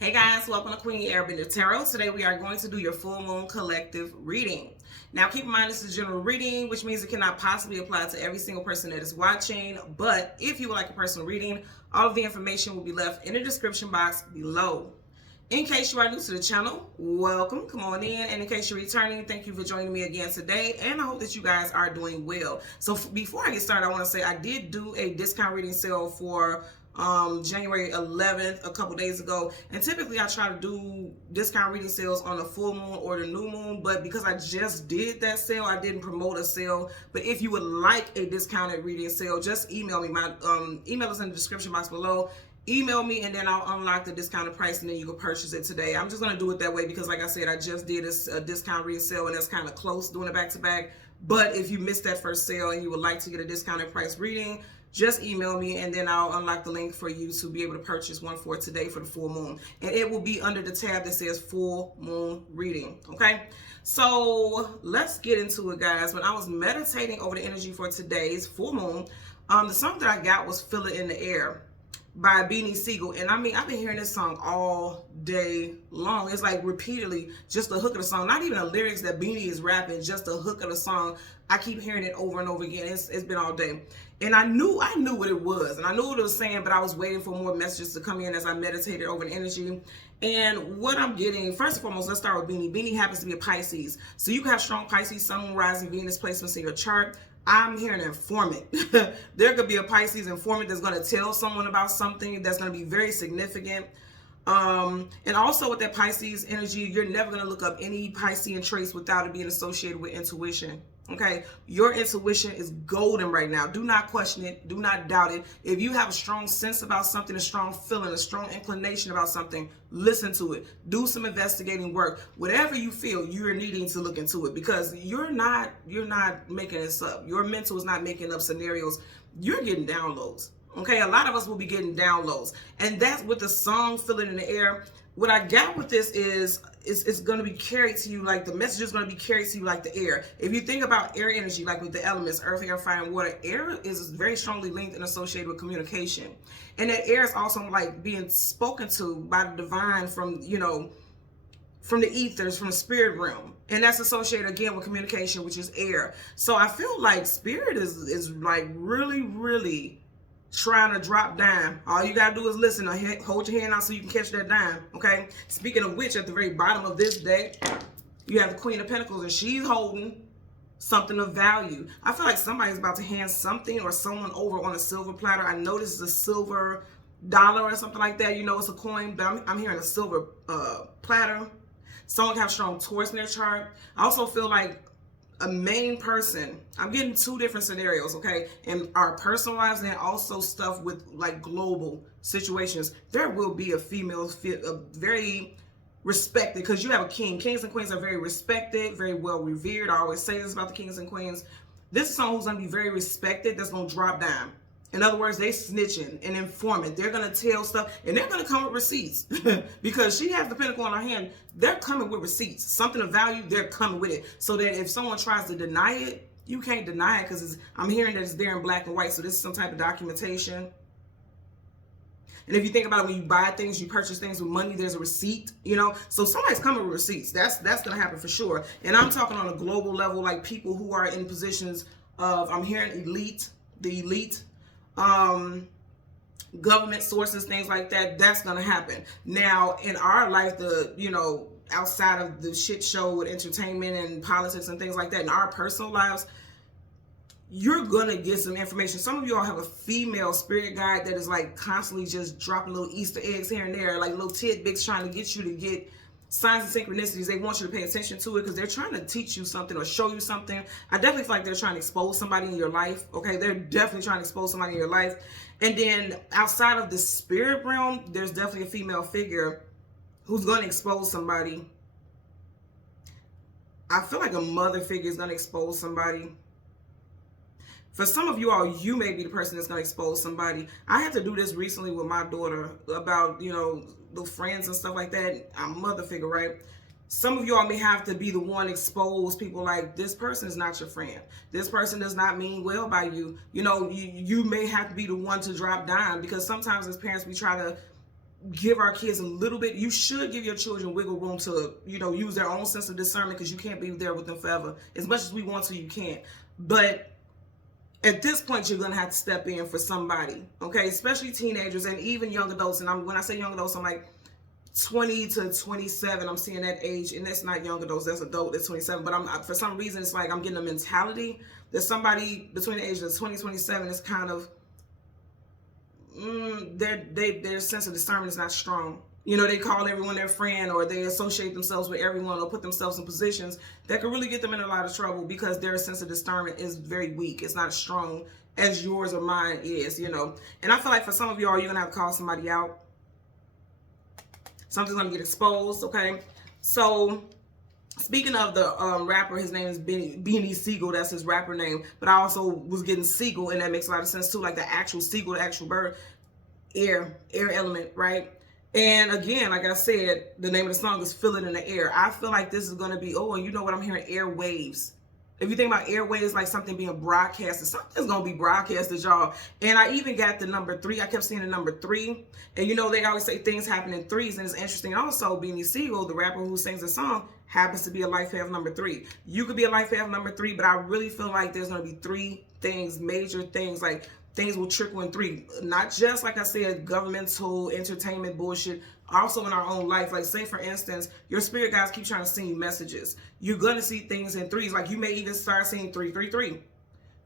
Hey guys, welcome to Queen Airbender Tarot. Today we are going to do your full moon collective reading. Now keep in mind this is general reading, which means it cannot possibly apply to every single person that is watching. But if you would like a personal reading, all of the information will be left in the description box below. In case you are new to the channel, welcome, come on in. And in case you're returning, thank you for joining me again today. And I hope that you guys are doing well. So before I get started, I want to say I did do a discount reading sale for January 11th a couple days ago, and typically I try to do discount reading sales on the full moon or the new moon, but because I just did that sale, I didn't promote a sale. But if you would like a discounted reading sale, just email me. My email is in the description box below. Email me and then I'll unlock the discounted price and then you can purchase it today. I'm just going to do it that way because like I said, I just did a discount reading sale and that's kind of close doing it back to back. But if you missed that first sale and you would like to get a discounted price reading, just email me and then I'll unlock the link for you to be able to purchase one for today for the full moon. And it will be under the tab that says full moon reading. Okay, so let's get into it, guys. When I was meditating over the energy for today's full moon, the song that I got was Feel It in the Air by Beanie Siegel. And I mean, I've been hearing this song all day long. It's like repeatedly just the hook of the song, not even the lyrics that Beanie is rapping, just the hook of the song. I keep hearing it over and over again. It's been all day. And I knew what it was and I knew what it was saying, but I was waiting for more messages to come in as I meditated over the energy. And what I'm getting, first and foremost, let's start with Beanie. Beanie happens to be a Pisces. So you can have strong Pisces, Sun, Moon, Rising, Venus placements in your chart. I'm hearing an informant. There could be a Pisces informant that's going to tell someone about something that's going to be very significant. And also with that Pisces energy, you're never going to look up any Piscean traits without it being associated with intuition. Okay, your intuition is golden right now. Do not question it. Do not doubt it. If you have a strong sense about something, a strong feeling, a strong inclination about something, listen to it. Do some investigating work. Whatever you feel, you're needing to look into it because you're not making this up. Your mental is not making up scenarios. You're getting downloads. Okay, a lot of us will be getting downloads. And that's with the song Feel It in the Air. What I got with this is it's going to be carried to you, like the message is going to be carried to you like the air. If you think about air energy, like with the elements, earth, air, fire, and water, air is very strongly linked and associated with communication. And that air is also like being spoken to by the divine from, from the ethers, from the spirit realm. And that's associated again with communication, which is air. So I feel like spirit is like really trying to drop dime. All you gotta do is listen or hold your hand out so you can catch that dime. Okay, speaking of which, at the very bottom of this deck you have the Queen of Pentacles and she's holding something of value. I feel like somebody's about to hand something or someone over on a silver platter. I know this is a silver dollar or something like that. It's a coin, but I'm hearing a silver platter. Someone can have strong Taurus in their chart. I also feel like a main person. I'm getting two different scenarios, okay? In our personal lives and also stuff with like global situations. There will be a female, very respected, because you have a king. Kings and queens are very respected, very well revered. I always say this about the kings and queens. This is someone who's going to be very respected, that's going to drop down. In other words, they snitching and informant. They're going to tell stuff and they're going to come with receipts because she has the pentacle in her hand. They're coming with receipts. Something of value, they're coming with it. So that if someone tries to deny it, you can't deny it because I'm hearing that it's there in black and white. So this is some type of documentation. And if you think about it, when you buy things, you purchase things with money, there's a receipt, So somebody's coming with receipts. That's going to happen for sure. And I'm talking on a global level, like people who are in positions of, I'm hearing the elite, government sources, things like that. That's going to happen. Now, in our life, outside of the shit show with entertainment and politics and things like that, in our personal lives, you're going to get some information. Some of y'all have a female spirit guide that is like constantly just dropping little Easter eggs here and there, like little tidbits trying to get you to get signs and synchronicities. They want you to pay attention to it because they're trying to teach you something or show you something. I definitely feel like they're trying to expose somebody in your life. Okay, they're definitely trying to expose somebody in your life. And then outside of the spirit realm, there's definitely a female figure who's going to expose somebody. I feel like a mother figure is going to expose somebody. For some of you all, you may be the person that's going to expose somebody. I had to do this recently with my daughter about, the friends and stuff like that. I'm a mother figure, right? Some of y'all may have to be the one to expose people like, this person is not your friend. This person does not mean well by you. You may have to be the one to drop down because sometimes as parents, we try to give our kids a little bit. You should give your children wiggle room to, you know, use their own sense of discernment, because you can't be there with them forever. As much as we want to, you can't. But at this point, you're going to have to step in for somebody, okay? Especially teenagers and even young adults. And when I say young adults, I'm like 20 to 27. I'm seeing that age, and that's not young adults, that's adult, that's 27. But for some reason, it's like I'm getting a mentality that somebody between the ages of 20 and 27 is kind of, their sense of discernment is not strong. You know, they call everyone their friend, or they associate themselves with everyone, or put themselves in positions that could really get them in a lot of trouble because their sense of discernment is very weak. It's not as strong as yours or mine is, you know. And I feel like for some of y'all, you're going to have to call somebody out. Something's going to get exposed, okay? So, speaking of the rapper, his name is Beanie Siegel. That's his rapper name. But I also was getting Siegel, and that makes a lot of sense too. Like the actual seagull, the actual bird, air element, right? And again, like I said, the name of the song is Feel It in the Air. I feel like this is going to be, and you know what I'm hearing? Airwaves. If you think about airwaves, like something being broadcasted, something's going to be broadcasted, y'all. And I even got the number 3. I kept seeing the number 3. And you know, they always say things happen in threes. And it's interesting also, Beanie Siegel, the rapper who sings the song, happens to be a life path number 3. You could be a life path number 3, but I really feel like there's going to be 3 things, major things, like things will trickle in 3. Not just, like I said, governmental, entertainment bullshit, also in our own life. Like, say, for instance, your spirit guides keep trying to send you messages. You're going to see things in 3s. Like, you may even start seeing 333,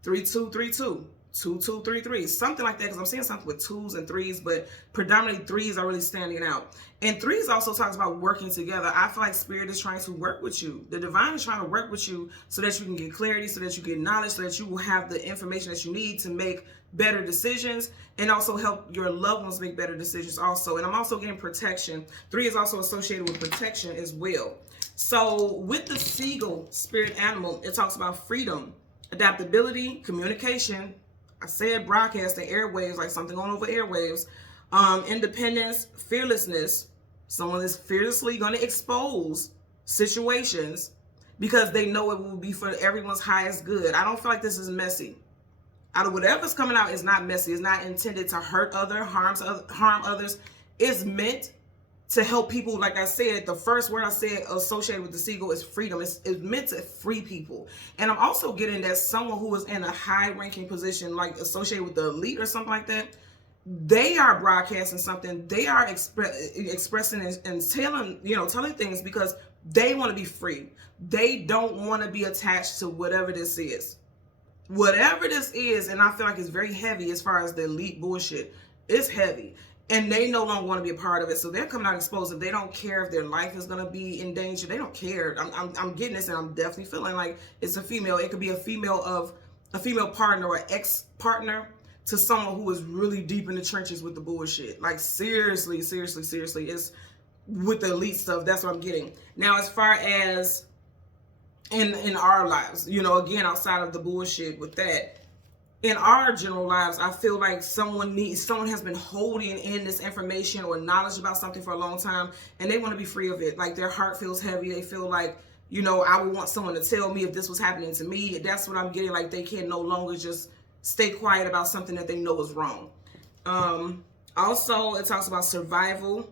3232, 2233, something like that, because I'm seeing something with 2s and 3s, but predominantly 3s are really standing out. And 3s also talks about working together. I feel like spirit is trying to work with you. The divine is trying to work with you so that you can get clarity, so that you get knowledge, so that you will have the information that you need to make better decisions, and also help your loved ones make better decisions also. And I'm also getting protection. 3 is also associated with protection as well. So with the seagull spirit animal, it talks about freedom, adaptability, communication. I said broadcasting, airwaves, like something going over airwaves, independence, fearlessness. Someone is fearlessly going to expose situations because they know it will be for everyone's highest good. I don't feel like this is messy. Out of whatever's coming out is not messy. It's not intended to hurt harm others. It's meant to help people. Like I said, the first word I said associated with the seagull is freedom. It's meant to free people. And I'm also getting that someone who is in a high-ranking position, like associated with the elite or something like that, they are broadcasting something. They are expressing and telling things because they want to be free. They don't want to be attached to whatever this is. Whatever this is, and I feel like it's very heavy as far as the elite bullshit. It's heavy. And they no longer want to be a part of it. So they're coming out exposed. They don't care if their life is going to be in danger. They don't care. I'm getting this, and I'm definitely feeling like it's a female. It could be a female partner or ex-partner to someone who is really deep in the trenches with the bullshit. Like, seriously. It's with the elite stuff. That's what I'm getting. Now, as far as in our lives, you know, again, outside of the bullshit with that, in our general lives, I feel like someone has been holding in this information or knowledge about something for a long time, and they want to be free of it. Like, their heart feels heavy. They feel like, you know, I would want someone to tell me if this was happening to me. That's what I'm getting. Like, they can no longer just stay quiet about something that they know is wrong. Also, it talks about survival,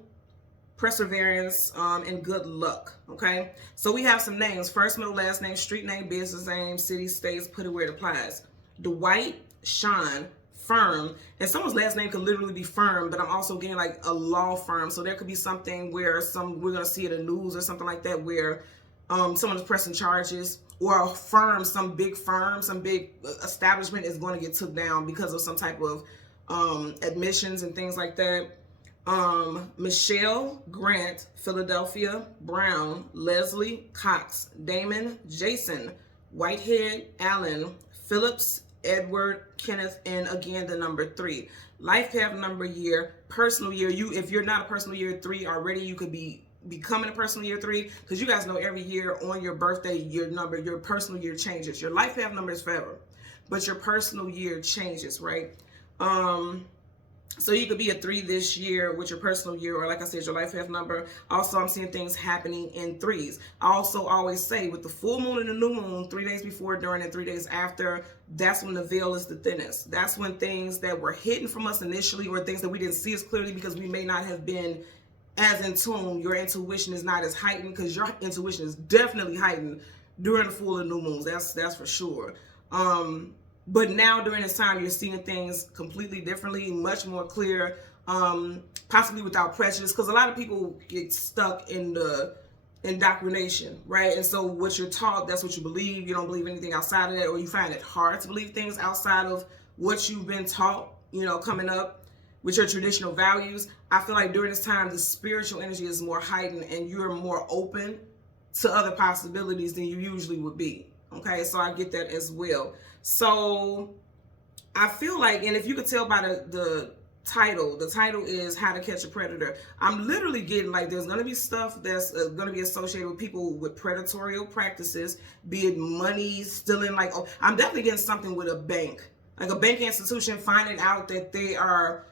perseverance, and good luck. Okay, so we have some names: first, middle, last name, street name, business name, city, states. Put it where it applies. Dwight, Sean, firm, and someone's last name could literally be firm, but I'm also getting like a law firm. So there could be something where we're gonna see it in the news or something like that, where someone is pressing charges, or a firm, some big establishment is going to get took down because of some type of admissions and things like that. Michelle, Grant, Philadelphia, Brown, Leslie, Cox, Damon, Jason, Whitehead, Allen, Phillips, Edward, Kenneth, and again the number 3. Life path, number, year, personal year. If you're not a personal year 3 already, you could be becoming a personal year 3, because you guys know every year on your birthday, your personal year changes. Your life path number is forever, but your personal year changes, right? So you could be a 3 this year with your personal year, or like I said, your life path number. Also, I'm seeing things happening in 3s. I also always say with the full moon and the new moon, 3 days before, during, and 3 days after, that's when the veil is the thinnest. That's when things that were hidden from us initially, or things that we didn't see as clearly because we may not have been as in tune, your intuition is not as heightened, because your intuition is definitely heightened during the full and new moons. That's for sure. But now during this time, you're seeing things completely differently, much more clear, possibly without prejudice, because a lot of people get stuck in the indoctrination, right? And so what you're taught, that's what you believe. You don't believe anything outside of that, or you find it hard to believe things outside of what you've been taught, you know, coming up with your traditional values. I feel like during this time, the spiritual energy is more heightened and you're more open to other possibilities than you usually would be. Okay, so I get that as well. So I feel like, and if you could tell by the title is How to Catch a Predator. I'm literally getting like there's going to be stuff that's going to be associated with people with predatory practices, be it money stealing. Like, oh, I'm definitely getting something with a bank, like a banking institution finding out that they are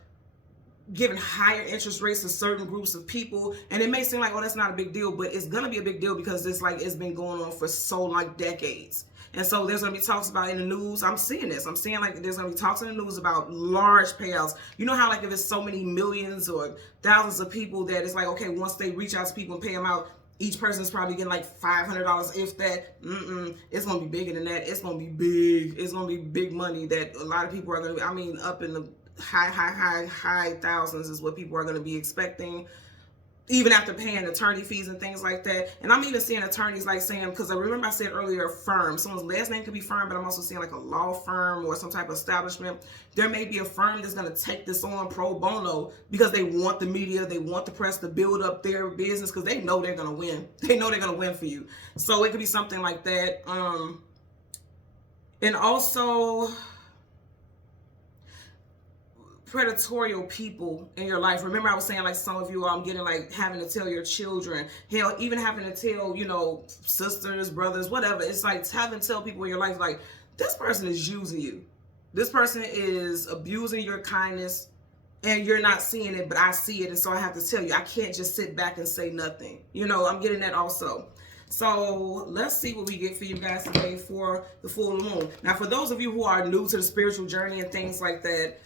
giving higher interest rates to certain groups of people. And it may seem like, oh, that's not a big deal, but it's gonna be a big deal because it's been going on for so like decades. And so there's gonna be talks about in the news. I'm seeing this. I'm seeing like there's gonna be talks in the news about large payouts. You know how like if it's so many millions or thousands of people that it's like, okay, once they reach out to people and pay them out, each person's probably getting like $500, if that. It's gonna be bigger than that. It's gonna be big. It's gonna be big money that a lot of people are gonna be, I mean, up in the high thousands is what people are going to be expecting, even after paying attorney fees and things like that. And I'm even seeing attorneys like saying, because I remember I said earlier, firm, someone's last name could be firm, but I'm also seeing like a law firm or some type of establishment. There may be a firm that's going to take this on pro bono because they want the media, they want the press to build up their business because they know they're going to win. They know they're going to win for you. So it could be something like that. And also predatorial people in your life. Remember I was saying like some of you I'm getting like having to tell your children, hell, even having to tell, you know, sisters, brothers, whatever. It's like having to tell people in your life, like, this person is using you. This person is abusing your kindness and you're not seeing it, but I see it. And so I have to tell you, I can't just sit back and say nothing. You know, I'm getting that also. So let's see what we get for you guys today for the full moon. Now, for those of you who are new to the spiritual journey and things like that,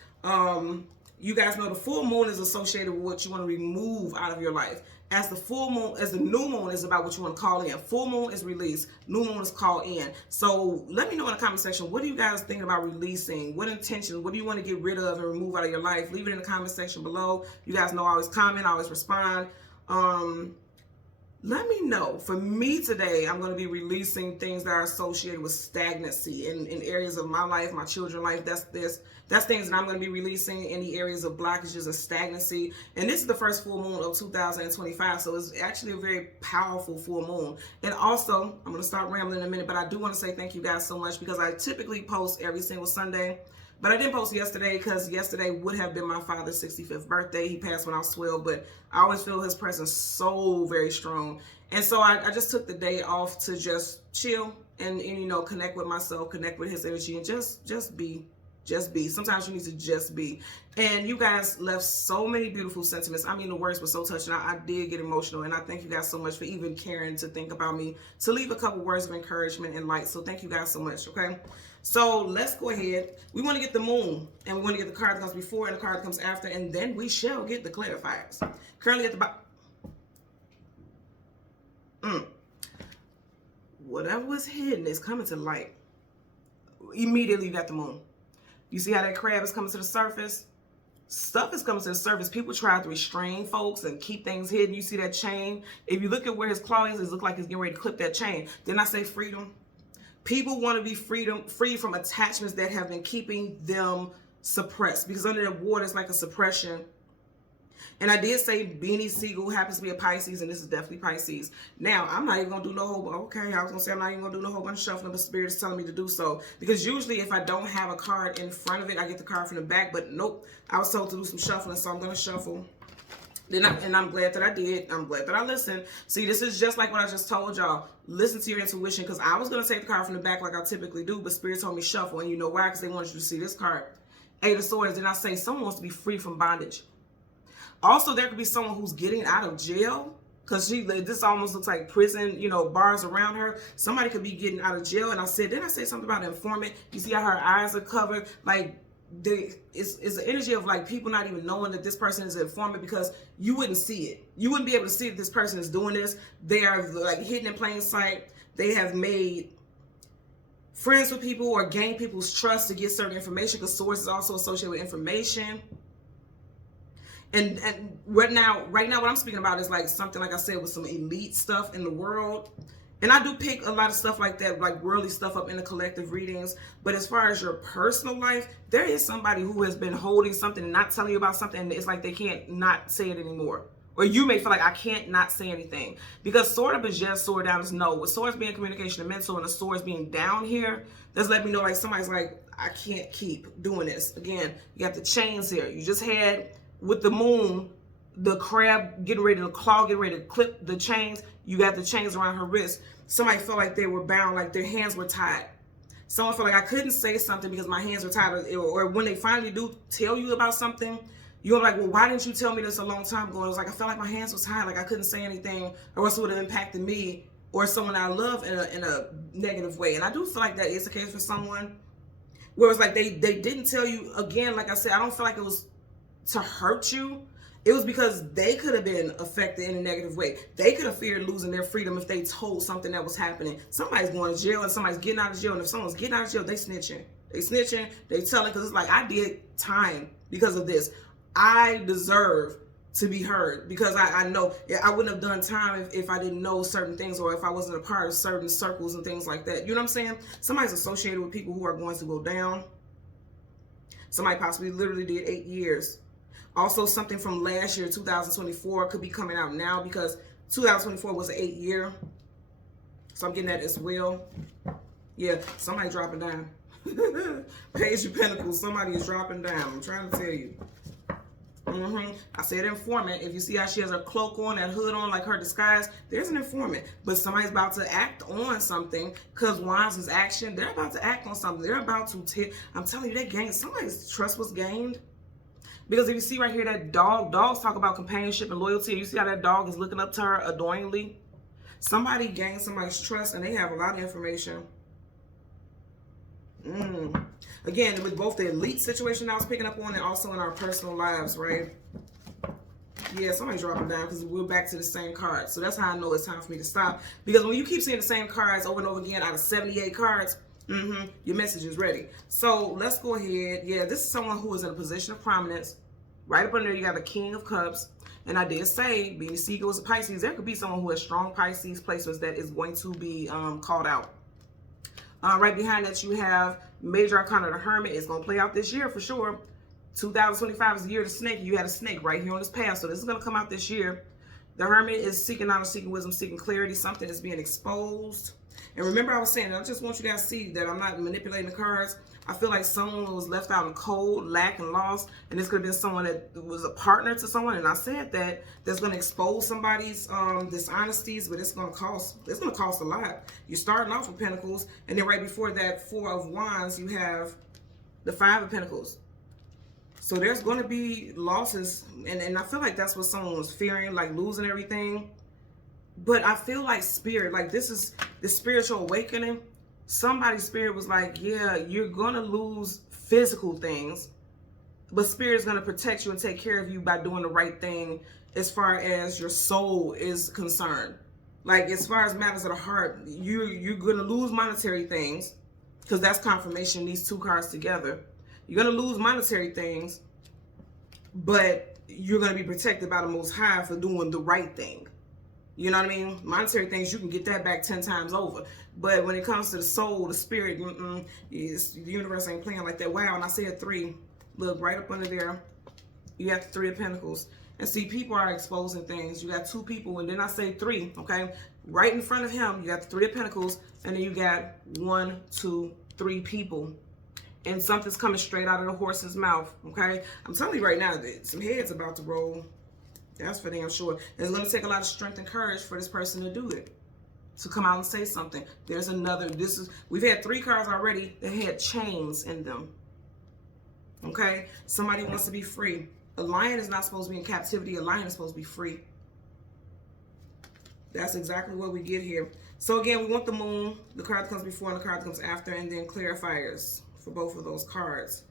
you guys know the full moon is associated with what you want to remove out of your life. As the full moon, as the new moon is about what you want to call in. Full moon is release. New moon is call in. So let me know in the comment section, what are you guys thinking about releasing? What intentions? What do you want to get rid of and remove out of your life? Leave it in the comment section below. You guys know I always comment, I always respond. Let me know. For me today, I'm going to be releasing things that are associated with stagnancy in areas of my life, my children's life. That's things that I'm going to be releasing in the areas of blockages and stagnancy. And this is the first full moon of 2025, so it's actually a very powerful full moon. And also, I'm going to start rambling in a minute, but I do want to say thank you guys so much because I typically post every single Sunday. But I didn't post yesterday because yesterday would have been my father's 65th birthday. He passed when I was 12, but I always feel his presence so very strong. And so I just took the day off to just chill and you know, connect with myself, connect with his energy, and just be. Just be. Sometimes you need to just be. And you guys left so many beautiful sentiments. I mean, the words were so touching. I did get emotional, and I thank you guys so much for even caring to think about me, to leave a couple words of encouragement and light. So thank you guys so much, okay? So let's go ahead. We want to get the moon, and we want to get the card that comes before and the card that comes after, and then we shall get the clarifiers. Currently at the bottom. Whatever was hidden is coming to light. Immediately you got the moon. You see how that crab is coming to the surface? Stuff is coming to the surface. People try to restrain folks and keep things hidden. You see that chain? If you look at where his claw is, it looks like he's getting ready to clip that chain. Didn't I say freedom? People want to be free from attachments that have been keeping them suppressed. Because under the water, it's like a suppression. And I did say Beanie Siegel happens to be a Pisces, and this is definitely Pisces. Now, I'm not even going to do no whole, okay, I was going to say I'm not even going to do no whole bunch of shuffling, but Spirit is telling me to do so. Because usually if I don't have a card in front of it, I get the card from the back, but nope, I was told to do some shuffling, so I'm going to shuffle. And I'm glad that I did. I'm glad that I listened. See, this is just like what I just told y'all. Listen to your intuition, because I was going to take the card from the back like I typically do, but Spirit told me shuffle, and you know why? Because they wanted you to see this card. Eight of Swords, then I say someone wants to be free from bondage. Also, there could be someone who's getting out of jail, because this almost looks like prison, you know, bars around her. Somebody could be getting out of jail. And then I said something about an informant. You see how her eyes are covered? Like, it's the energy of like people not even knowing that this person is an informant, because you wouldn't see it. You wouldn't be able to see that this person is doing this. They are like hidden in plain sight. They have made friends with people or gained people's trust to get certain information, because Swords is also associated with information. And right now what I'm speaking about is like something, like I said, with some elite stuff in the world. And I do pick a lot of stuff like that, like worldly stuff, up in the collective readings. But as far as your personal life, there is somebody who has been holding something and not telling you about something, and it's like they can't not say it anymore. Or you may feel like, I can't not say anything. Because sword up is yes, sword down is no. With swords being communication and mental, and the swords being down here, that's let me know like somebody's like, I can't keep doing this. Again, you got the chains here. You just had, with the moon, the crab getting ready to claw, getting ready to clip the chains. You got the chains around her wrist. Somebody felt like they were bound, like their hands were tied. Someone felt like, I couldn't say something because my hands were tied. Or when they finally do tell you about something, you're like, well, why didn't you tell me this a long time ago? And it was like, I felt like my hands were tied, like I couldn't say anything, or else it would have impacted me or someone I love in a negative way. And I do feel like that is the case for someone, where it's like they didn't tell you. Again, like I said, I don't feel like it was to hurt you. It was because they could have been affected in a negative way. They could have feared losing their freedom if they told something that was happening. Somebody's going to jail and somebody's getting out of jail. And if someone's getting out of jail, they snitching. They telling, because it's like, I did time because of this. I deserve to be heard, because I know I wouldn't have done time if I didn't know certain things, or if I wasn't a part of certain circles and things like that. You know what I'm saying? Somebody's associated with people who are going to go down. Somebody possibly literally did 8 years. Also, something from last year, 2024, could be coming out now, because 2024 was an 8 year. So I'm getting that as well. Yeah, somebody dropping down. Page of Pentacles, somebody is dropping down. I'm trying to tell you. I said informant. If you see how she has her cloak on, that hood on, like her disguise, there's an informant. But somebody's about to act on something, because Wands is action. They're about to act on something. They're about to I'm telling you, they gained, somebody's trust was gained. Because if you see right here, that dogs talk about companionship and loyalty. You see how that dog is looking up to her adoringly? Somebody gained somebody's trust, and they have a lot of information. Again, with both the elite situation I was picking up on, and also in our personal lives, right? Yeah, somebody's dropping down, because we're back to the same cards. So that's how I know it's time for me to stop. Because when you keep seeing the same cards over and over again out of 78 cards, your message is ready. So let's go ahead. Yeah, this is someone who is in a position of prominence. Right up under there, you got the King of Cups. And I did say, being Seagull is a Pisces, there could be someone who has strong Pisces placements that is going to be called out. Right behind that, you have Major Arcana, the Hermit. Is going to play out this year for sure. 2025 is the year of the snake. You had a snake right here on this path. So this is going to come out this year. The Hermit is seeking knowledge, seeking wisdom, seeking clarity. Something is being exposed. And remember, I was saying, I just want you guys to see that I'm not manipulating the cards. I feel like someone was left out in cold, lack, and loss, and this could have been someone that was a partner to someone. And I said that that's going to expose somebody's dishonesties, but it's going to cost a lot. You're starting off with Pentacles, and then right before that, Four of Wands, you have the Five of Pentacles. So there's going to be losses, and I feel like that's what someone was fearing, like losing everything. But I feel like spirit, like this is the spiritual awakening. Somebody's spirit was like, yeah, you're going to lose physical things, but spirit is going to protect you and take care of you by doing the right thing as far as your soul is concerned. Like, as far as matters of the heart, you're going to lose monetary things, because that's confirmation, these two cards together. You're going to lose monetary things, but you're going to be protected by the Most High for doing the right thing. You know what I mean? Monetary things, you can get that back 10 times over. But when it comes to the soul, the spirit, the universe ain't playing like that. Wow, and I said 3. Look, right up under there, you have the 3 of Pentacles. And see, people are exposing things. You got 2 people, and then I say 3, okay? Right in front of him, you got the 3 of Pentacles, and then you got 1, 2, 3 people. And something's coming straight out of the horse's mouth, okay? I'm telling you right now that some heads about to roll. That's for damn sure. It's going to take a lot of strength and courage for this person to do it, to come out and say something. There's another. We've had 3 cards already that had chains in them. Okay? Somebody wants to be free. A lion is not supposed to be in captivity. A lion is supposed to be free. That's exactly what we get here. So again, we want the moon, the card that comes before and the card that comes after, and then clarifiers for both of those cards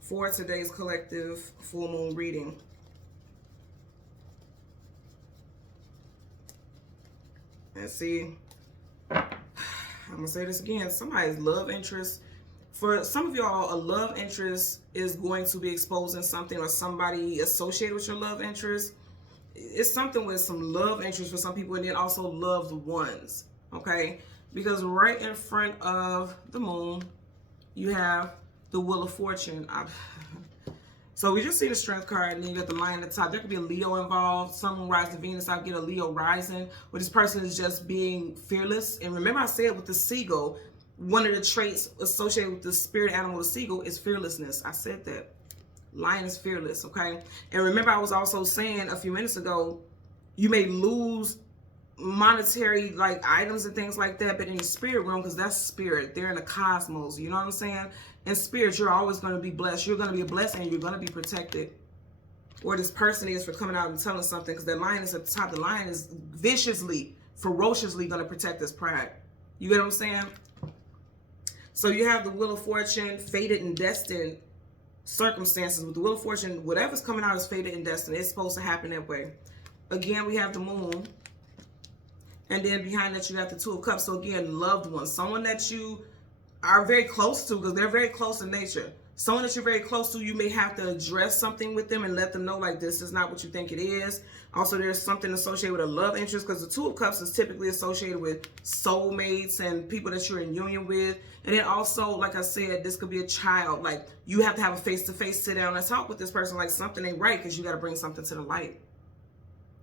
for today's collective full moon reading. Let's see. I'm going to say this again. Somebody's love interest. For some of y'all, a love interest is going to be exposing something, or somebody associated with your love interest. It's something with some love interest for some people, and then also loved ones. Okay? Because right in front of the moon, you have the Wheel of Fortune. So we just see the Strength card, and then you got the Lion at the top. There could be a Leo involved. Sun, Moon, Rise, and Venus. I get a Leo rising, where this person is just being fearless. And remember I said with the seagull, one of the traits associated with the spirit animal, the seagull, is fearlessness. I said that. Lion is fearless, okay? And remember I was also saying a few minutes ago, you may lose monetary like items and things like that, but in the spirit realm, because that's spirit, they're in the cosmos, you know what I'm saying? In spirit, you're always going to be blessed. You're going to be a blessing, and you're going to be protected. Or this person is for coming out and telling something, because that lion is at the top. The lion is viciously, ferociously going to protect his pride. You get what I'm saying? So you have the Wheel of Fortune, fated and destined circumstances. With the Wheel of Fortune, whatever's coming out is fated and destined. It's supposed to happen that way. Again, we have the moon. And then behind that, you got the Two of Cups. So again, loved ones. Someone that you are very close to, because they're very close in nature. Someone that you're very close to, you may have to address something with them and let them know, like, this is not what you think it is. Also, there's something associated with a love interest, because the Two of Cups is typically associated with soulmates and people that you're in union with. And then also, like I said, this could be a child. Like, you have to have a face-to-face sit down and talk with this person, like something ain't right, because you got to bring something to the light.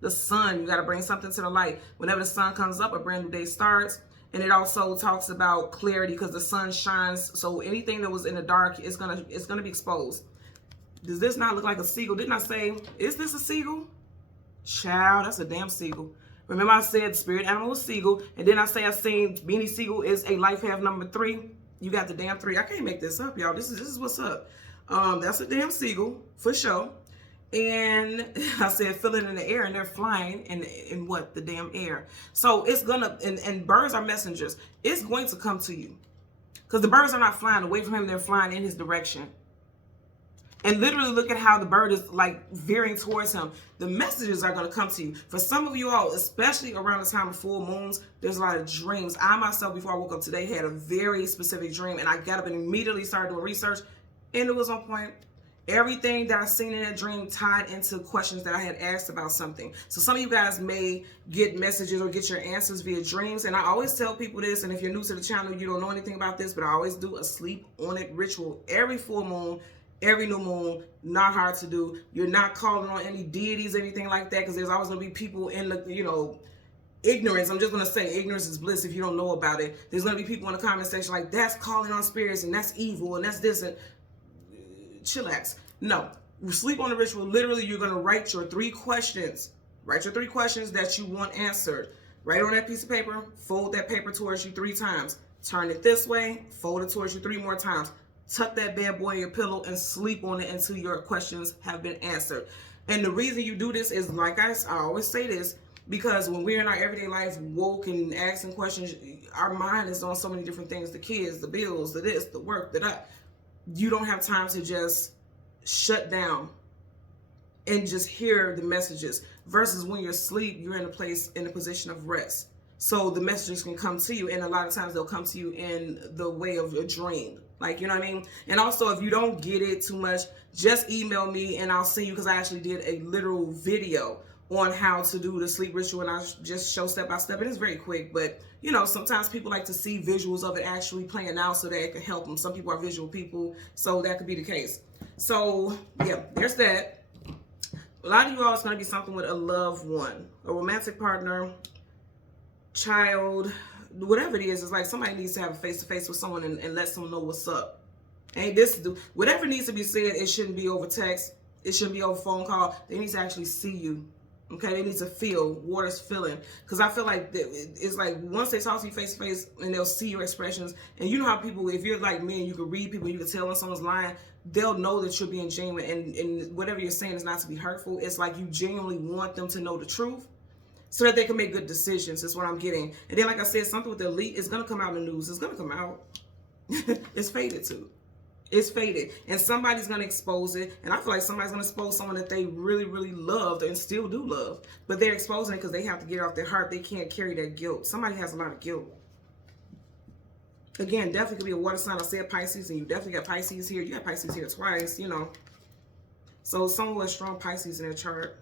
The sun, you got to bring something to the light. Whenever the sun comes up, a brand new day starts. And it also talks about clarity, because the sun shines. So anything that was in the dark is gonna be exposed. Does this not look like a seagull? Didn't I say, is this a seagull? Child, that's a damn seagull. Remember I said spirit animal is seagull. And then I seen Beanie Seagull is a life path number 3. You got the damn 3. I can't make this up, y'all. This is what's up. That's a damn seagull for sure. And I said, feel it in the air, and they're flying in what? The damn air. So it's gonna, and birds are messengers. It's going to come to you, because the birds are not flying away from him. They're flying in his direction. And literally look at how the bird is like veering towards him. The messages are going to come to you. For some of you all, especially around the time of full moons, there's a lot of dreams. I myself, before I woke up today, had a very specific dream, and I got up and immediately started doing research, and it was on point. Everything that I seen in that dream tied into questions that I had asked about something. So some of you guys may get messages or get your answers via dreams. And I always tell people this, and if you're new to the channel, you don't know anything about this, but I always do a sleep on it ritual every full moon, every new moon. Not hard to do. You're not calling on any deities, anything like that, because there's always going to be people in the, ignorance. I'm just going to say ignorance is bliss if you don't know about it. There's going to be people in the comment section like, that's calling on spirits, and that's evil, and that's this, and chillax. No, sleep on the ritual. Literally, you're going to write your 3 questions. Write your 3 questions that you want answered. Write on that piece of paper. Fold that paper towards you 3 times. Turn it this way. Fold it towards you 3 more times. Tuck that bad boy in your pillow and sleep on it until your questions have been answered. And the reason you do this is, like I always say this, because when we're in our everyday life, woke and asking questions, our mind is on so many different things. The kids, the bills, the this, the work, the that. You don't have time to just shut down and just hear the messages, versus when you're asleep, you're in a position of rest. So the messages can come to you, and a lot of times they'll come to you in the way of a dream. Like, you know what I mean? And also, if you don't get it too much, just email me and I'll send you, because I actually did a literal video on how to do the sleep ritual, and I just show step by step. It is very quick, but sometimes people like to see visuals of it actually playing out so that it can help them. Some people are visual people, so that could be the case. So yeah, there's that. A lot of you all, it's going to be something with a loved one, a romantic partner, child, whatever it is. It's like somebody needs to have a face-to-face with someone and let someone know what's up. And whatever needs to be said, it shouldn't be over text. It shouldn't be over phone call. They need to actually see you. Okay, they need to feel. Water's feeling. Because I feel like it's like once they talk to you face to face and they'll see your expressions. And you know how people, if you're like me and you can read people, you can tell when someone's lying, they'll know that you're being genuine. And whatever you're saying is not to be hurtful. It's like you genuinely want them to know the truth so that they can make good decisions. Is what I'm getting. And then, like I said, something with the elite is going to come out in the news. It's going to come out. It's faded too. It's faded, and somebody's going to expose it, and I feel like somebody's going to expose someone that they really, really loved and still do love, but they're exposing it because they have to get it off their heart. They can't carry that guilt. Somebody has a lot of guilt. Again, definitely could be a water sign. I said Pisces, and you definitely got Pisces here. You got Pisces here twice, you know. So someone with strong Pisces in their chart.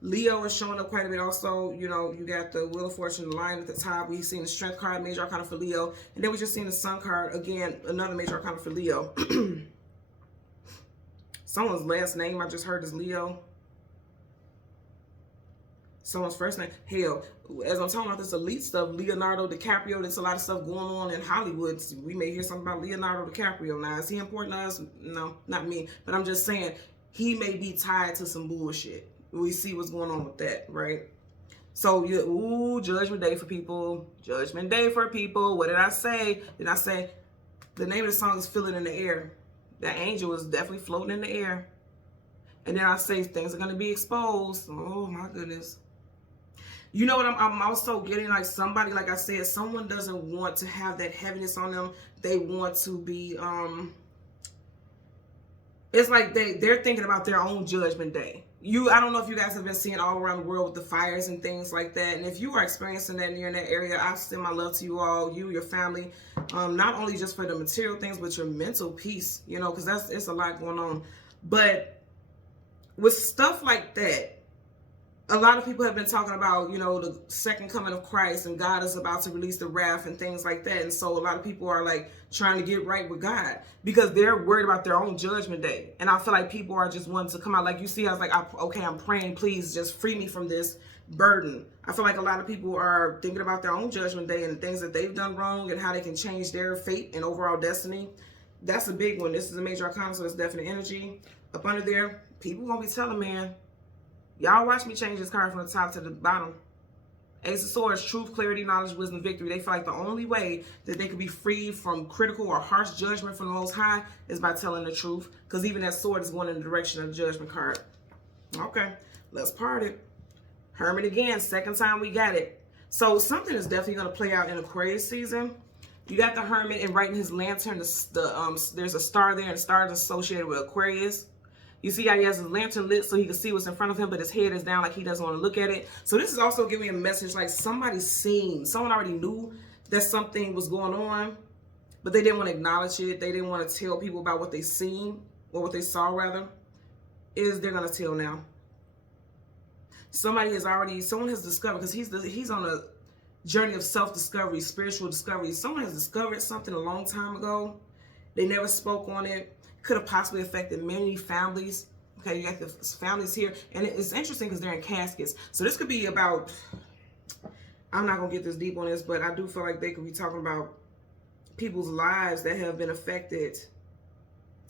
Leo is showing up quite a bit also. You know, you got the Wheel of Fortune line at the top. We've seen the Strength card, major arcana for Leo. And then we just seen the Sun card, again, another major arcana for Leo. Someone's last name I just heard is Leo. Someone's first name. Hell, as I'm talking about this elite stuff, Leonardo DiCaprio, there's a lot of stuff going on in Hollywood. We may hear something about Leonardo DiCaprio. Now, is he important to us? No, not me. But I'm just saying, he may be tied to some bullshit. We see what's going on with that, right? So, ooh, Judgment Day for people. Judgment Day for people. What did I say? Did I say the name of the song is Feel It in the Air? That angel is definitely floating in the air. And then I say things are going to be exposed. Oh, my goodness. You know what I'm also getting? Like somebody, like I said, someone doesn't want to have that heaviness on them. They want to be, it's like they're thinking about their own Judgment Day. I don't know if you guys have been seeing all around the world with the fires and things like that. And if you are experiencing that and you're in that area, I send my love to you all, you, your family, not only just for the material things, but your mental peace, you know, because it's a lot going on. But with stuff like that, a lot of people have been talking about, you know, the second coming of Christ and God is about to release the wrath and things like that. And so a lot of people are like trying to get right with God because they're worried about their own Judgment Day. And I feel like people are just wanting to come out. Like you see, I was like, okay, I'm praying, please just free me from this burden. I feel like a lot of people are thinking about their own Judgment Day and things that they've done wrong and how they can change their fate and overall destiny. That's a big one. This is a major arcana, so it's definite energy. Up under there, people gonna be telling, man, y'all watch me change this card from the top to the bottom. Ace of Swords, truth, clarity, knowledge, wisdom, victory. They feel like the only way that they could be free from critical or harsh judgment from the Most High is by telling the truth. Because even that sword is going in the direction of the Judgment card. Okay, let's part it. Hermit again, second time we got it. So something is definitely going to play out in Aquarius season. You got the Hermit and right in his lantern, there's a star there, and the star is associated with Aquarius. You see how he has his lantern lit so he can see what's in front of him, but his head is down like he doesn't want to look at it. So this is also giving me a message like somebody's seen. Someone already knew that something was going on, but they didn't want to acknowledge it. They didn't want to tell people about what they seen, or what they saw rather. They're going to tell now. Someone has discovered, because he's on a journey of self-discovery, spiritual discovery. Someone has discovered something a long time ago. They never spoke on it. Could have possibly affected many families. Okay, you got the families here. And it's interesting because they're in caskets. So this could be about, I'm not going to get this deep on this, but I do feel like they could be talking about people's lives that have been affected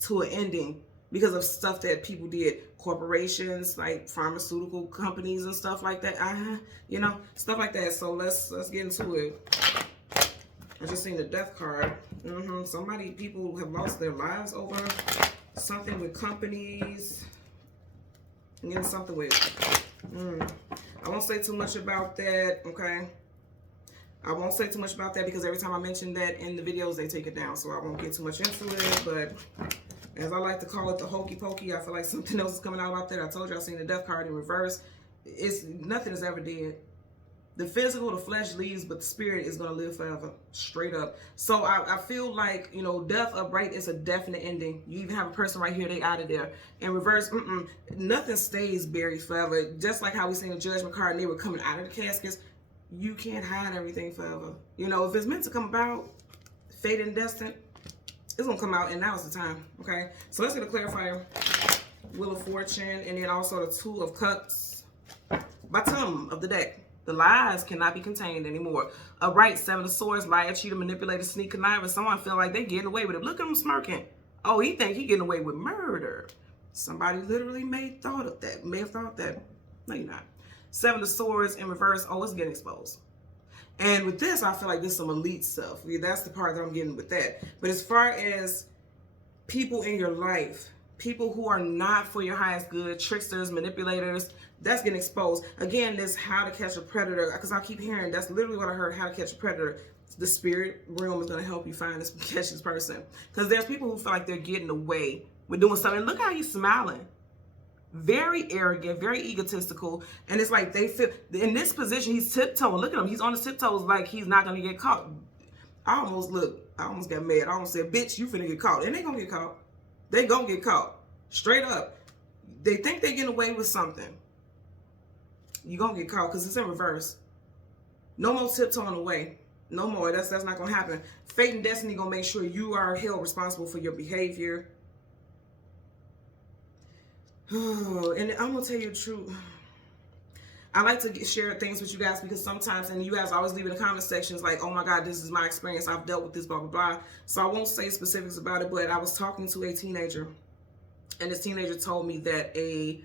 to an ending because of stuff that people did. Corporations, like pharmaceutical companies and stuff like that. You know, stuff like that. So let's get into it. I just seen the Death card. People have lost their lives over something with companies. And then something with, I won't say too much about that, okay? I won't say too much about that because every time I mention that in the videos, they take it down. So I won't get too much into it, but as I like to call it, the hokey pokey, I feel like something else is coming out about that. I told you I seen the Death card in reverse. Nothing is ever dead. The physical, the flesh leaves, but the spirit is going to live forever, straight up. So I feel like, you know, death upright is a definite ending. You even have a person right here, they out of there. In reverse, nothing stays buried forever. Just like how we seen the Judgment card and they were coming out of the caskets, you can't hide everything forever. You know, if it's meant to come about, fate and destined, it's going to come out, and now's the time, okay? So let's get a clarifier. Wheel of Fortune, and then also the Two of Cups. Bottom of the deck. The lies cannot be contained anymore. Upright, Seven of Swords, liar, cheater, manipulator, sneak, conniver. Someone feel like they getting away with it. Look at him smirking. Oh, he think he getting away with murder. Somebody literally may have thought that. No, you're not. Seven of Swords in reverse. Oh, it's getting exposed. And with this, I feel like this is some elite stuff. That's the part that I'm getting with that. But as far as people in your life, people who are not for your highest good, tricksters, manipulators, that's getting exposed. Again, this how to catch a predator, because I keep hearing, that's literally what I heard, how to catch a predator. The spirit realm is going to help you find this, catch this person. Because there's people who feel like they're getting away with doing something. Look how he's smiling. Very arrogant, very egotistical. And it's like they feel, in this position, he's tiptoeing. Look at him. He's on his tiptoes like he's not going to get caught. I almost got mad. I almost said, bitch, you finna get caught. And they going to get caught. They going to get caught. Straight up. They think they getting away with something. You going to get caught because it's in reverse. No more tiptoeing away. No more. That's not going to happen. Fate and destiny going to make sure you are held responsible for your behavior. Oh, and I'm going to tell you the truth. I like to share things with you guys because sometimes, and you guys always leave in the comment sections like, oh my God, this is my experience. I've dealt with this, blah, blah, blah. So I won't say specifics about it, but I was talking to a teenager, and this teenager told me that a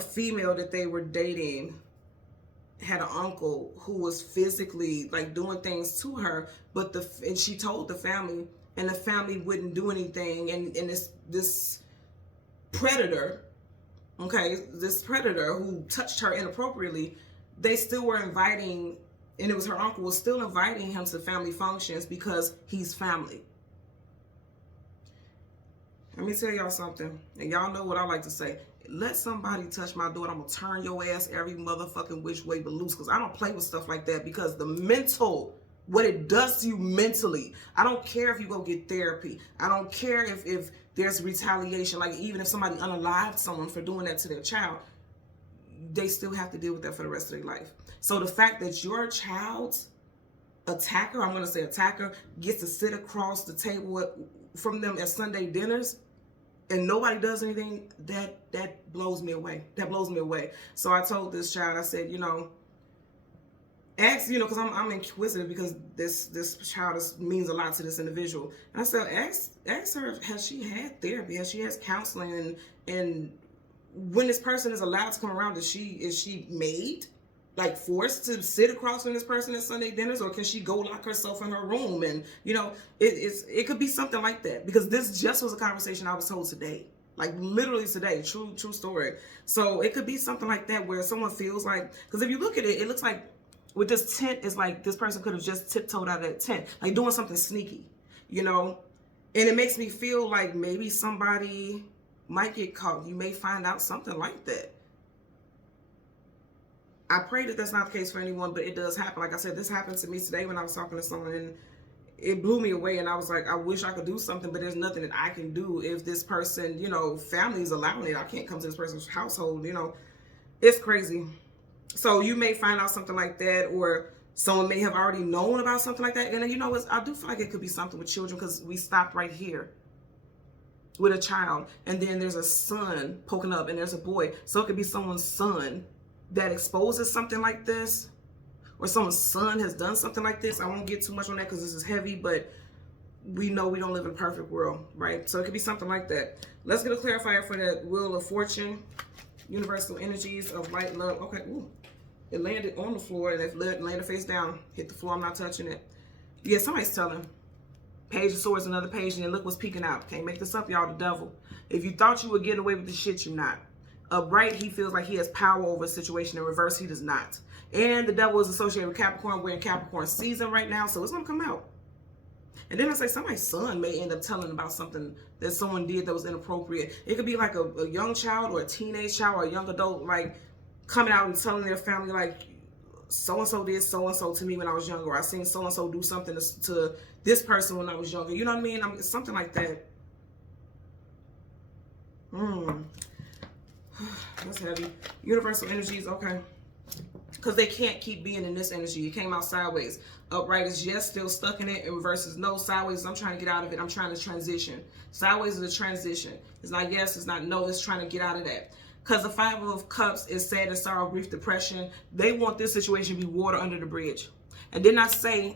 female that they were dating had an uncle who was physically like doing things to her, but and she told the family, and the family wouldn't do anything, and this predator, okay, this predator who touched her inappropriately, they still were inviting, and it was her uncle was still inviting him to family functions because he's family. Let me tell y'all something, and y'all know what I like to say. Let somebody touch my daughter, I'm gonna turn your ass every motherfucking which way but loose, because I don't play with stuff like that, because the mental, what it does to you mentally. I don't care if you go get therapy. I don't care if there's retaliation. Like even if somebody unalived someone for doing that to their child, they still have to deal with that for the rest of their life. So the fact that your child's attacker, I'm going to say attacker, gets to sit across the table from them at Sunday dinners and nobody does anything, that blows me away. That blows me away. So I told this child, I said, ask, because I'm inquisitive, because this child means a lot to this individual. And I said, ask her, has she had therapy? Has she had counseling? And when this person is allowed to come around, is she made, like forced to sit across from this person at Sunday dinners, or can she go lock herself in her room? And it could be something like that, because this just was a conversation I was told today. Like literally today, true story. So it could be something like that, where someone feels like, because if you look at it, it looks like with this tent, it's like this person could have just tiptoed out of that tent, like doing something sneaky, and it makes me feel like maybe somebody might get caught. You may find out something like that. I pray that that's not the case for anyone, but it does happen. Like I said, this happened to me today when I was talking to someone, and it blew me away. And I was like, I wish I could do something, but there's nothing that I can do if this person, family is allowing it. I can't come to this person's household, it's crazy. So you may find out something like that, or someone may have already known about something like that. And then, I do feel like it could be something with children, because we stopped right here with a child, and then there's a son poking up, and there's a boy. So it could be someone's son that exposes something like this, or someone's son has done something like this. I won't get too much on that because this is heavy, but we know we don't live in a perfect world, right? So it could be something like that. Let's get a clarifier for that Wheel of Fortune. Universal energies of light, love. Okay, ooh. It landed on the floor, and it landed face down. Hit the floor, I'm not touching it. Yeah, somebody's telling. Page of Swords, another page, and then look what's peeking out. Can't make this up, y'all, the devil. If you thought you would get away with this shit, you're not. Upright, he feels like he has power over a situation. In reverse, he does not. And the devil is associated with Capricorn. We're in Capricorn season right now, so it's going to come out. And then I say somebody's son may end up telling about something that someone did that was inappropriate. It could be like a young child or a teenage child or a young adult, like coming out and telling their family, like, so-and-so did so-and-so to me when I was younger. Or I seen so-and-so do something to this person when I was younger. You know what I mean? Something like that. That's heavy. Universal energies, okay. Because they can't keep being in this energy. It came out sideways. Upright is yes, still stuck in it. And reverse is no. Sideways, I'm trying to get out of it. I'm trying to transition. Sideways is a transition. It's not yes, it's not no. It's trying to get out of that. Because the Five of Cups is sadness, sorrow, grief, depression. They want this situation to be water under the bridge. And then I said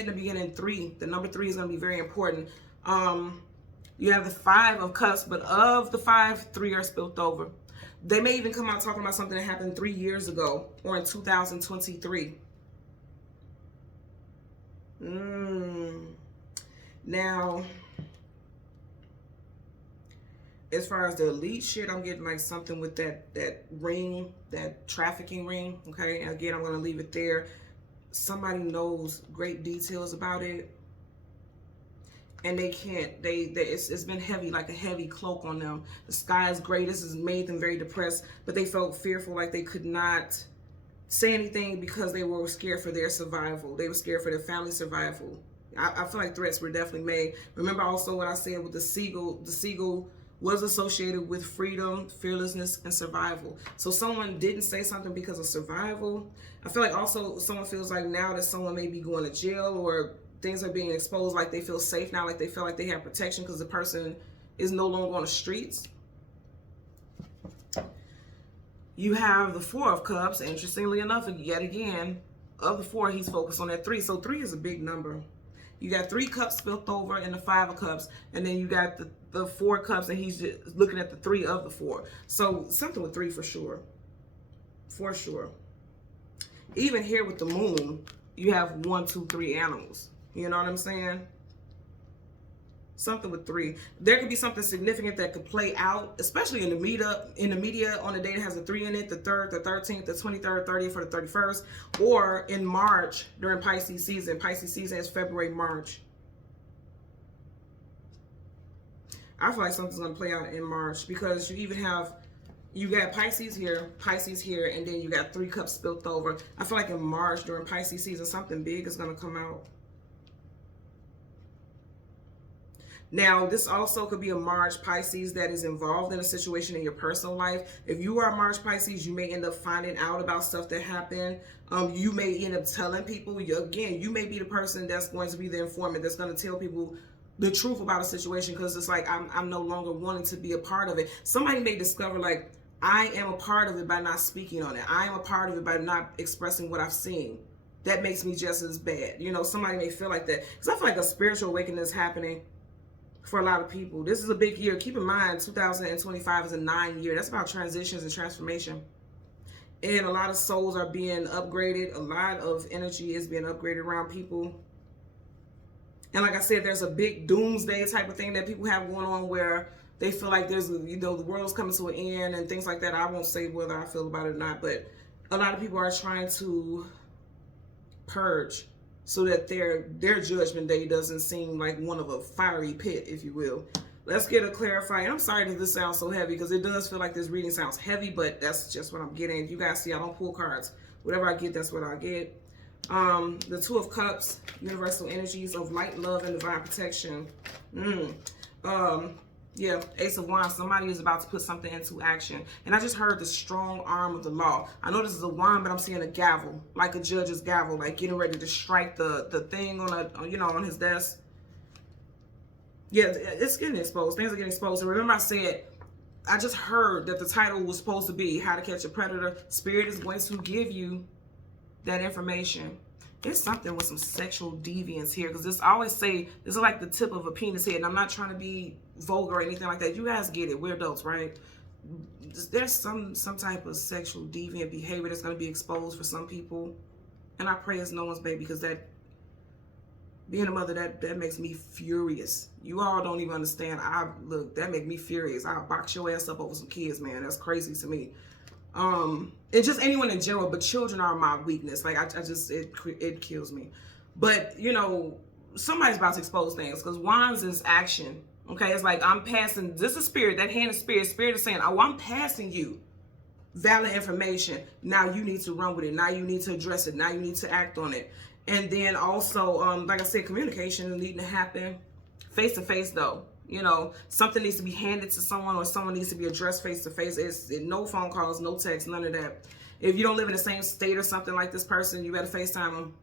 in the beginning 3. The number 3 is going to be very important. You have the 5 of Cups, but of the 5, 3 are spilled over. They may even come out talking about something that happened 3 years ago or in 2023. Now, as far as the elite shit, I'm getting like something with that ring, that trafficking ring. Okay, and again, I'm gonna leave it there. Somebody knows great details about it, and they can't. It's been heavy, like a heavy cloak on them. The sky is gray. This has made them very depressed, but they felt fearful, like they could not say anything because they were scared for their survival. They were scared for their family survival. I feel like threats were definitely made. Remember also what I said with the seagull. The seagull was associated with freedom, fearlessness, and survival. So someone didn't say something because of survival. I feel like also someone feels like now that someone may be going to jail or things are being exposed, like they feel safe now, like they feel like they have protection because the person is no longer on the streets. You have the Four of Cups. Interestingly enough, yet again, of the four, he's focused on that 3. So 3 is a big number. You got 3 cups spilt over in the 5 of Cups, and then you got the 4 cups, and he's just looking at the 3 of the 4. So something with 3 for sure. For sure. Even here with the moon, you have 1, 2, 3 animals. You know what I'm saying? Something with 3. There could be something significant that could play out, especially in the media on the day that has a 3 in it, the 3rd, the 13th, the 23rd, 30th, or the 31st, or in March during Pisces season. Pisces season is February, March. I feel like something's going to play out in March because you got Pisces here, and then you got 3 cups spilt over. I feel like in March during Pisces season, something big is going to come out. Now, this also could be a March Pisces that is involved in a situation in your personal life. If you are a March Pisces, you may end up finding out about stuff that happened. You may end up telling people. Again, you may be the person that's going to be the informant that's going to tell people the truth about a situation because it's like I'm no longer wanting to be a part of it. Somebody may discover like I am a part of it by not speaking on it. I am a part of it by not expressing what I've seen. That makes me just as bad. You know, somebody may feel like that because I feel like a spiritual awakening is happening for a lot of people. This is a big year. Keep in mind, 2025 is a 9 year. That's about transitions and transformation. And a lot of souls are being upgraded. A lot of energy is being upgraded around people. And like I said, there's a big doomsday type of thing that people have going on where they feel like there's, the world's coming to an end and things like that. I won't say whether I feel about it or not, but a lot of people are trying to purge so that their judgment day doesn't seem like one of a fiery pit, if you will. Let's get a clarifying. I'm sorry that this sounds so heavy because it does feel like this reading sounds heavy, but that's just what I'm getting. You guys see, I don't pull cards. Whatever I get, that's what I get. The 2 of Cups, universal energies of light, love, and divine protection. Yeah, Ace of Wands. Somebody is about to put something into action. And I just heard the strong arm of the law. I know this is a wand, but I'm seeing a gavel, like a judge's gavel, like getting ready to strike the thing on his desk. Yeah, it's getting exposed. Things are getting exposed. And remember I said, I just heard that the title was supposed to be How to Catch a Predator. Spirit is going to give you that information. There's something with some sexual deviance here because this, I always say, this is like the tip of a penis head, and I'm not trying to be vulgar or anything like that. You guys get it. We're adults, right? There's some type of sexual deviant behavior that's going to be exposed for some people, and I pray it's no one's baby because that, being a mother, that makes me furious. You all don't even understand. Look, that makes me furious. I'll box your ass up over some kids, man. That's crazy to me. And just anyone in general, but children are my weakness. Like it kills me. But somebody's about to expose things because wands is action. Okay, it's like I'm passing. This is spirit. That hand is spirit. Spirit is saying, "Oh, I'm passing you valid information. Now you need to run with it. Now you need to address it. Now you need to act on it." And then also, like I said, communication is needing to happen face to face though. Something needs to be handed to someone or someone needs to be addressed face to face. It's no phone calls, no text, none of that. If you don't live in the same state or something like this person, you better FaceTime them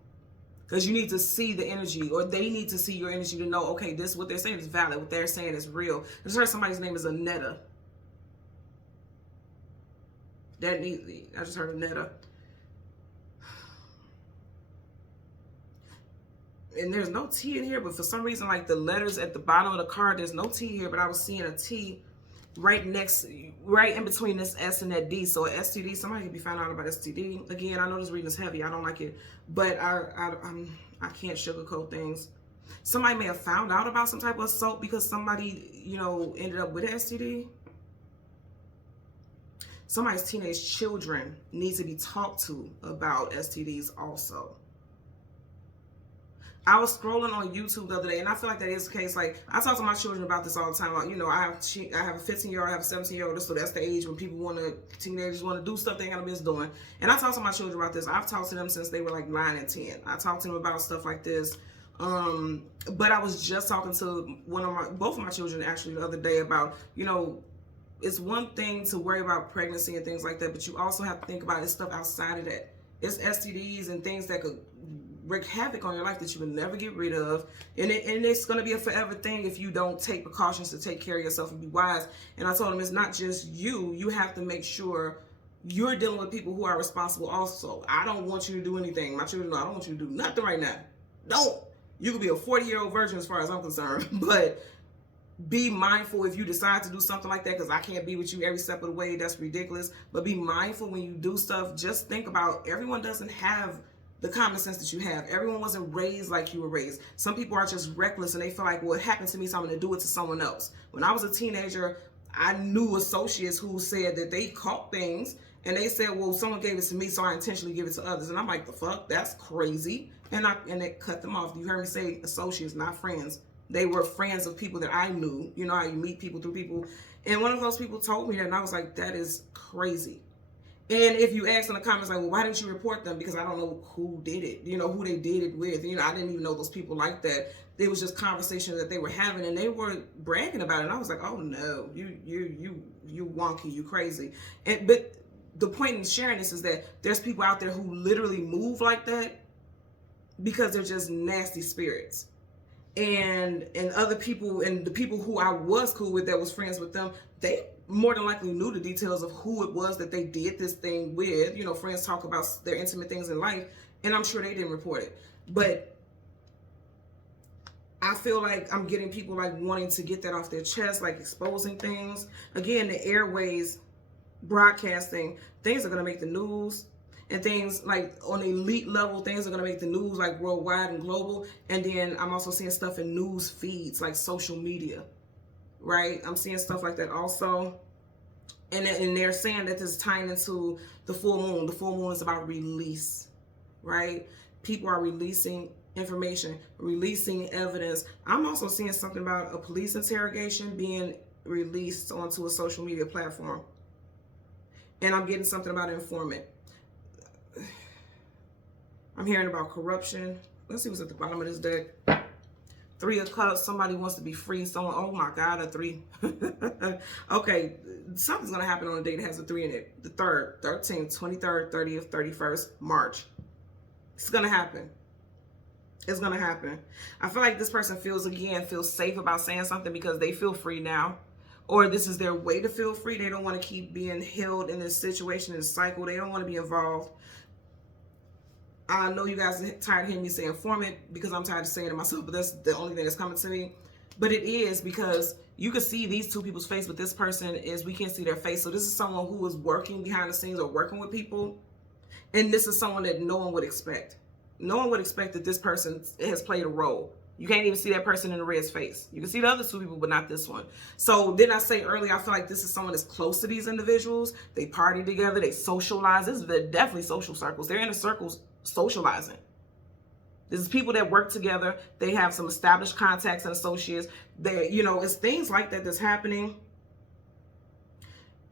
because you need to see the energy, or they need to see your energy to know, okay, this, what they're saying is valid. What they're saying is real. I just heard somebody's name is Anetta. I just heard Anetta. And there's no T in here, but for some reason, like the letters at the bottom of the card, there's no T here, but I was seeing a T right in between this S and that D. So STD, somebody could be found out about STD. Again, I know this reading is heavy. I don't like it, but I can't sugarcoat things. Somebody may have found out about some type of assault because somebody, you know, ended up with an STD. Somebody's teenage children need to be talked to about STDs also. I was scrolling on YouTube the other day, and I feel like that is the case. Like, I talk to my children about this all the time. Like, you know, I have a 15-year-old, I have a 17-year-old, so that's the age when teenagers want to do stuff they ain't got no business doing. And I talk to my children about this. I've talked to them since they were like 9 and 10. I talk to them about stuff like this. But I was just talking to both of my children actually the other day about, you know, it's one thing to worry about pregnancy and things like that, but you also have to think about this stuff outside of that. It's STDs and things that could wreak havoc on your life that you will never get rid of, and it's going to be a forever thing if you don't take precautions to take care of yourself and be wise. And I told him it's not just you have to make sure you're dealing with people who are responsible also. I don't want you to do anything. My children know I don't want you to do nothing right now. Don't. You could be a 40-year-old virgin as far as I'm concerned, but be mindful if you decide to do something like that, because I can't be with you every step of the way. That's ridiculous. But be mindful when you do stuff. Just think about, everyone doesn't have the common sense that you have. Everyone wasn't raised like you were raised. Some people are just reckless and they feel like, well, it happened to me, so I'm going to do it to someone else. When I was a teenager, I knew associates who said that they caught things and they said, well, someone gave it to me, so I intentionally give it to others. And I'm like, the fuck? That's crazy. And it cut them off. You heard me say associates, not friends. They were friends of people that I knew. You know how you meet people through people. And one of those people told me that, and I was like, that is crazy. And if you ask in the comments, like, well, why didn't you report them? Because I don't know who did it, you know, who they did it with. You know, I didn't even know those people like that. It was just conversation that they were having, and they were bragging about it. And I was like, oh no, you wonky, you crazy. But the point in sharing this is that there's people out there who literally move like that because they're just nasty spirits. And other people, and the people who I was cool with that was friends with them, they more than likely knew the details of who it was that they did this thing with. You know, friends talk about their intimate things in life, and I'm sure they didn't report it. But I feel like I'm getting people like wanting to get that off their chest, like exposing things. Again, the airways, broadcasting, things are going to make the news. And things like on the elite level, things are going to make the news like worldwide and global. And then I'm also seeing stuff in news feeds like social media, right? I'm seeing stuff like that also. And they're saying that this is tying into the full moon. The full moon is about release, right? People are releasing information, releasing evidence. I'm also seeing something about a police interrogation being released onto a social media platform. And I'm getting something about an informant. I'm hearing about corruption. Let's see what's at the bottom of this deck. 3 of Cups. Somebody wants to be free. Someone, oh my God, a 3. Okay, something's going to happen on a day that has a 3 in it. The 3rd, 13th, 23rd, 30th, 31st, March. It's going to happen. It's going to happen. I feel like this person feels safe about saying something because they feel free now. Or this is their way to feel free. They don't want to keep being held in this situation, in this cycle. They don't want to be involved. I know you guys are tired of hearing me say informant because I'm tired of saying it myself, but that's the only thing that's coming to me. But it is because you can see these two people's face, but this person we can't see their face. So this is someone who is working behind the scenes or working with people. And this is someone that no one would expect. No one would expect that this person has played a role. You can't even see that person in the red's face. You can see the other 2 people, but not this one. So didn't I say earlier, I feel like this is someone that's close to these individuals. They party together. They socialize. This is definitely social circles. They're in the circles socializing. This is people that work together. They have some established contacts and associates. They, you know, it's things like that that's happening.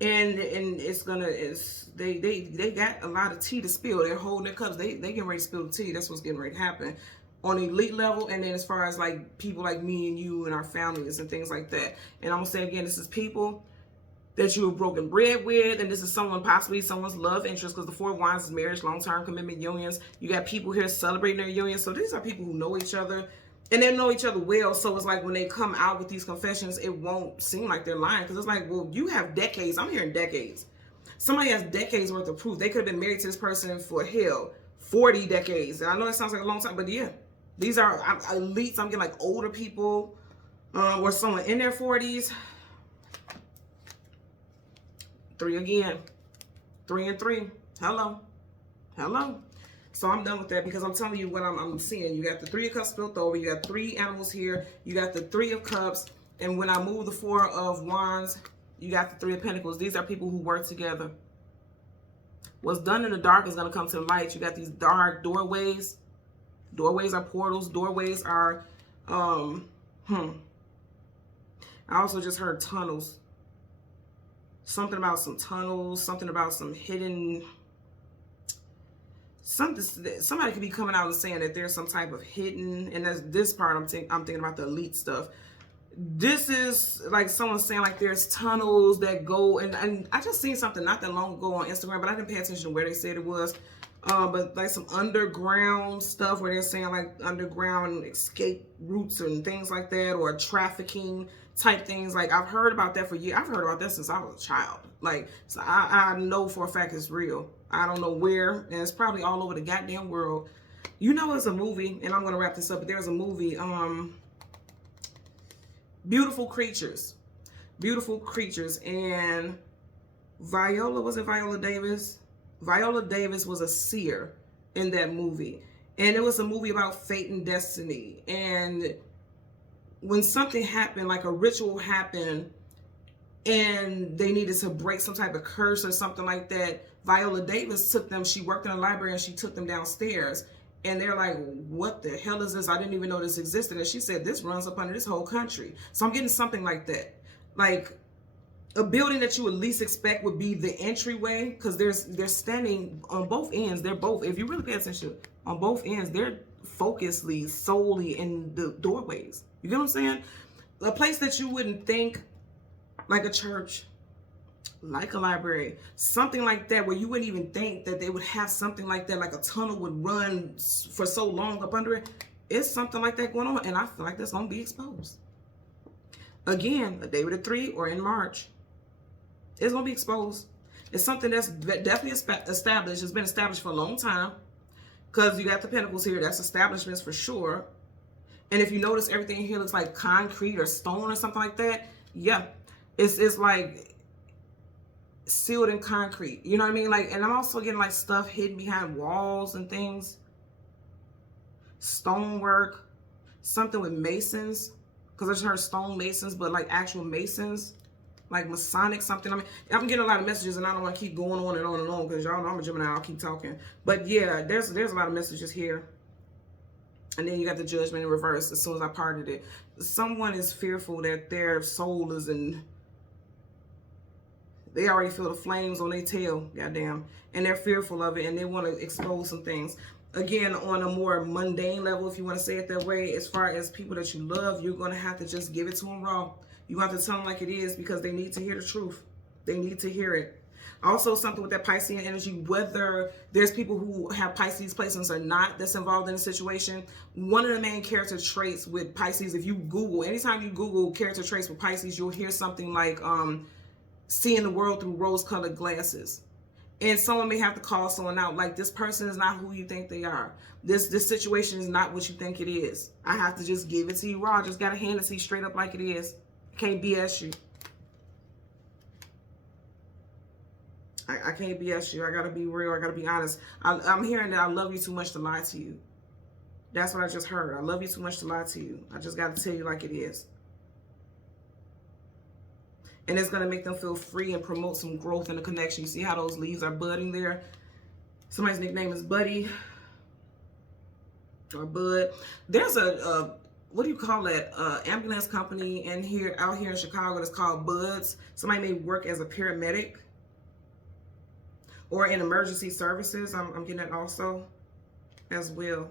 And they got a lot of tea to spill. They're holding their cups. They getting ready to spill the tea. That's what's getting ready to happen on the elite level. And then as far as like people like me and you and our families and things like that. And I'm gonna say again, this is people that you have broken bread with, and this is possibly someone's love interest, because the 4 of Wands is marriage, long-term commitment unions. You got people here celebrating their union. So these are people who know each other, and they know each other well. So it's like when they come out with these confessions, it won't seem like they're lying, because it's like, well, you have decades. I'm hearing decades. Somebody has decades worth of proof. They could have been married to this person for 40 decades. And I know that sounds like a long time, but yeah, these are elites. I'm getting like older people or someone in their 40s. 3 again. 3 and 3. Hello. Hello. So I'm done with that because I'm telling you what I'm seeing. You got the 3 of Cups flipped over. You got 3 animals here. You got the 3 of Cups. And when I move the 4 of Wands, you got the 3 of Pentacles. These are people who work together. What's done in the dark is going to come to the light. You got these dark doorways. Doorways are portals. Doorways are, I also just heard tunnels. Something about some tunnels. Something about some hidden... Somebody could be coming out and saying that there's some type of hidden... And that's this part I'm thinking about the elite stuff. This is like someone saying like there's tunnels that go, and I just seen something not that long ago on Instagram, but I didn't pay attention to where they said it was. But like some underground stuff where they're saying like underground escape routes and things like that, or trafficking type things. Like I've heard about that for years. I've heard about that since I was a child. Like, so I know for a fact it's real. I don't know where, and it's probably all over the goddamn world. You know, it's a movie, and I'm gonna wrap this up. But there's a movie, Beautiful Creatures, and was it Viola Davis? Viola Davis was a seer in that movie, and it was a movie about fate and destiny. And when something happened, like a ritual happened, and they needed to break some type of curse or something like that, Viola Davis took them. She worked in a library, and she took them downstairs. And they're like, what the hell is this? I didn't even know this existed. And she said, this runs up under this whole country. So I'm getting something like that. Like a building that you would least expect would be the entryway. Because they're standing on both ends. They're both, if you really pay attention, on both ends, they're focusedly, solely in the doorways. You get what I'm saying? A place that you wouldn't think, like a church, like a library, something like that, where you wouldn't even think that they would have something like that, like a tunnel would run for so long up under it. It's something like that going on, and I feel like that's going to be exposed. Again, a day with a 3 or in March, it's going to be exposed. It's something that's definitely established. It's been established for a long time, because you got the Pentacles here. That's establishments for sure. And if you notice, everything here looks like concrete or stone or something like that. Yeah, it's like sealed in concrete, you know what I mean? Like, and I'm also getting like stuff hidden behind walls and things, stonework, something with masons, because I just heard stone masons, but like actual masons, like Masonic something. I mean, I'm getting a lot of messages, and I don't want to keep going on and on and on, because y'all know I'm a Gemini. I'll keep talking, but yeah, there's a lot of messages here. And then you got the Judgment in reverse. As soon as I parted it, someone is fearful that their soul is in. They already feel the flames on their tail, goddamn, and they're fearful of it, and they want to expose some things. Again, on a more mundane level, if you want to say it that way, as far as people that you love, you're going to have to just give it to them raw. You have to tell them like it is, because they need to hear the truth. They need to hear it. Also, something with that Piscean energy, whether there's people who have Pisces placements or not that's involved in the situation, one of the main character traits with Pisces, if you Google, anytime you Google character traits with Pisces, you'll hear something like, seeing the world through rose-colored glasses. And someone may have to call someone out, like, this person is not who you think they are. This situation is not what you think it is. I have to just give it to you raw. I just got to hand it to you straight up like it is. I can't BS you. I can't BS you. I got to be real. I got to be honest. I'm hearing that I love you too much to lie to you. That's what I just heard. I love you too much to lie to you. I just got to tell you like it is. And it's going to make them feel free and promote some growth in the connection. You see how those leaves are budding there? Somebody's nickname is Buddy or Bud. There's a what do you call that? Ambulance company out here in Chicago that's called Buds. Somebody may work as a paramedic or in emergency services. I'm getting that also as well.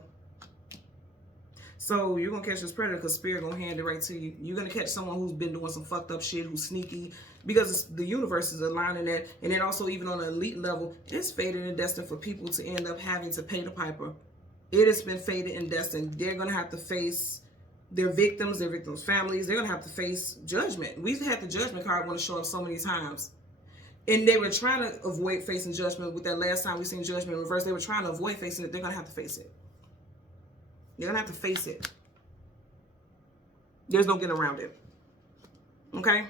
So you're going to catch this predator because Spirit going to hand it right to you. You're going to catch someone who's been doing some fucked up shit, who's sneaky, because the universe is aligning that. And then also, even on an elite level, it's fated and destined for people to end up having to pay the piper. It has been fated and destined. They're going to have to face their victims' families. They're going to have to face judgment. We've had the judgment card want to show up so many times. And they were trying to avoid facing judgment with that last time we seen judgment in reverse. They were trying to avoid facing it. They're going to have to face it. They're going to have to face it. There's no getting around it. Okay?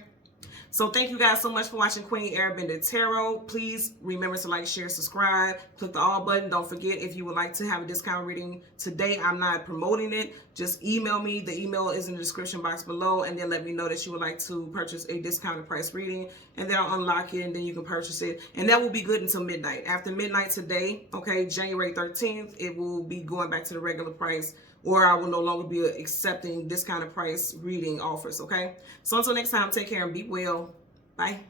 So thank you guys so much for watching Queen Airbender Tarot. Please remember to like, share, subscribe, click the all button. Don't forget, if you would like to have a discount reading today, I'm not promoting it. Just email me. The email is in the description box below, and then let me know that you would like to purchase a discounted price reading, and then I'll unlock it, and then you can purchase it. And that will be good until midnight. After midnight today, okay, January 13th, it will be going back to the regular price, or I will no longer be accepting discounted price reading offers, okay? So until next time, take care and be well. Bye.